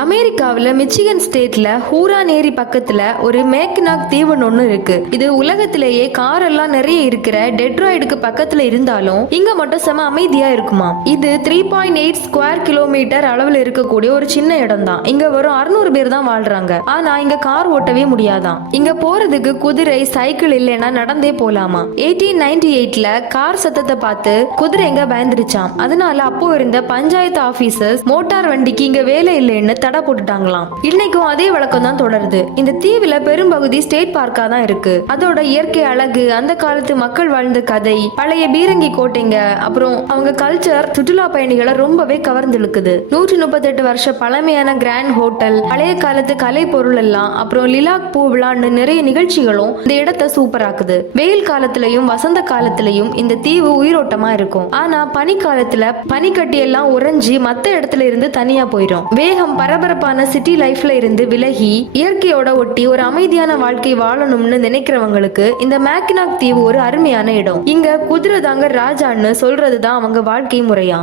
அமெரிக்காவில் மிச்சிகன் ஸ்டேட்ல ஹூரான் ஏரி பக்கத்துல ஒரு மேக்னாக் தீவுன்னு ஒண்ணு இருக்கு. இது உலகத்திலேயே கார் எல்லாம் நிறைய இருக்கிற டெட்ராய்டுக்கு பக்கத்துல இருந்தாலும் இங்க மட்டும் செம அமைதியா இருக்குமா. இது 3.8 ஸ்கொயர் கிலோமீட்டர் அளவில் இருக்கக்கூடிய ஒரு சின்ன இடம் தான். இங்க வரும் 600 பேர் தான் வாழ்றாங்க. ஆனா இங்க கார் ஓட்டவே முடியாதான். இங்க போறதுக்கு குதிரை சைக்கிள் இல்லைன்னா நடந்தே போலாமா. 1898ல கார் சத்தத்தை பார்த்து குதிரை எங்க பயந்துருச்சாம். அதனால அப்போ இருந்த பஞ்சாயத்து ஆபீசர்ஸ் மோட்டார் வண்டிக்கு இங்க வேலை இல்லைன்னு தடை போட்டுட்டாங்களாம். இன்னைக்கும் அதே வழக்கம் தான் தொடருது. இந்த தீவுல பெரும்பகுதி ஸ்டேட் பார்க்கா தான் இருக்கு. அதோட இயற்கை அழகு, அந்த காலத்து மக்கள் வாழ்ந்த கதை, பழைய பீரங்கி கோட்டைங்க, அப்புறம் அவங்க கல்ச்சர் சுற்றுலா பயணிகளை ரொம்பவே கவர்ந்திழுக்குது. 138 வருஷ பழமையான கிராண்ட் ஹோட்டல், பழைய காலத்து கலை பொருள் எல்லாம், அப்புறம் லிலாக் பூ விழான்னு நிறைய நிகழ்ச்சிகளும் இந்த இடத்தை சூப்பராக்குது. வெயில் காலத்திலையும் வசந்த காலத்திலையும் இந்த தீவு உயிரோட்டமா இருக்கும். ஆனா பனி காலத்துல பனிக்கட்டி எல்லாம் உறைஞ்சி மத்த இடத்துல இருந்து தனியா போயிடும். வேகம் பரபரப்பான சிட்டி லைஃப்ல இருந்து விலகி இயற்கையோட ஒட்டி ஒரு அமைதியான வாழ்க்கை வாழணும்னு நினைக்கிறவங்களுக்கு இந்த மேக்னாக் தீவு ஒரு அருமையான இடம். இங்க குதிரை தாங்க ராஜான்னு சொல்றதுதான் அவங்க வாழ்க்கை முறையா.